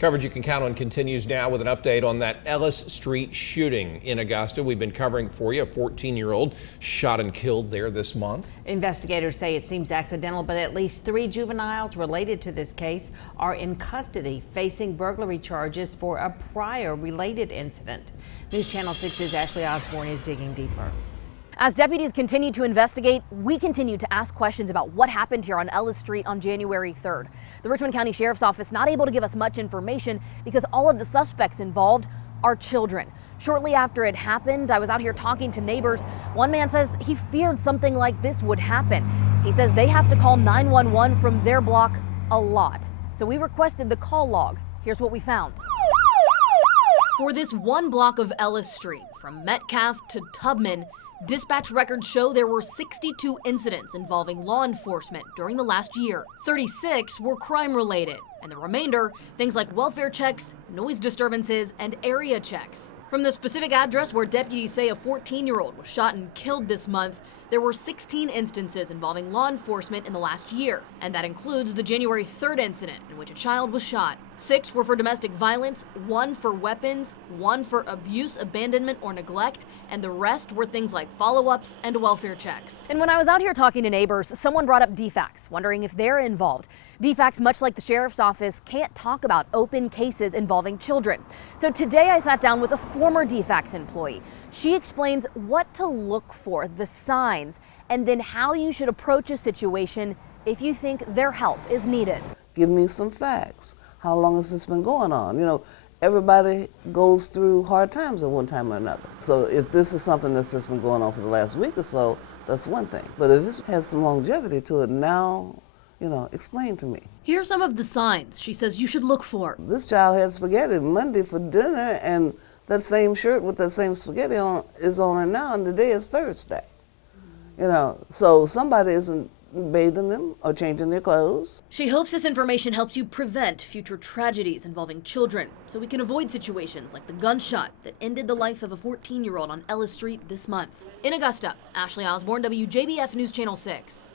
Coverage you can count on continues now with an update on that Ellis Street shooting in Augusta. We've been covering for you. A 14-year-old shot and killed there this month. Investigators say it seems accidental, but at least 3 juveniles related to this case are in custody, facing burglary charges for a prior related incident. News Channel 6's Ashley Osborne is digging deeper. As deputies continue to investigate, we continue to ask questions about what happened here on Ellis Street on January 3rd. The Richmond County Sheriff's Office not able to give us much information because all of the suspects involved are children. Shortly after it happened, I was out here talking to neighbors. One man says he feared something like this would happen. He says they have to call 911 from their block a lot. So we requested the call log. Here's what we found. For this one block of Ellis Street, from Metcalf to Tubman, dispatch records show there were 62 incidents involving law enforcement during the last year. 36 were crime-related, and the remainder, things like welfare checks, noise disturbances, and area checks. From the specific address where deputies say a 14-year-old was shot and killed this month, there were 16 instances involving law enforcement in the last year, and that includes the January 3rd incident in which a child was shot. 6 were for domestic violence, 1 for weapons, 1 for abuse, abandonment, or neglect, and the rest were things like follow-ups and welfare checks. And when I was out here talking to neighbors, someone brought up DFACS, wondering if they're involved. DFACS, much like the Sheriff's Office, can't talk about open cases involving children. So today I sat down with a former DFACS employee. She explains what to look for, the signs, and then how you should approach a situation if you think their help is needed. Give me some facts. How long has this been going on? You know, everybody goes through hard times at one time or another. So if this is something that's just been going on for the last week or so, that's one thing. But if this has some longevity to it, now, explain to me. Here are some of the signs she says you should look for. This child had spaghetti Monday for dinner, and that same shirt with that same spaghetti on is on her now, and today is Thursday. So somebody isn't bathing them or changing their clothes. She hopes this information helps you prevent future tragedies involving children, so we can avoid situations like the gunshot that ended the life of a 14-year-old on Ellis Street this month. In Augusta, Ashley Osborne, WJBF News Channel 6.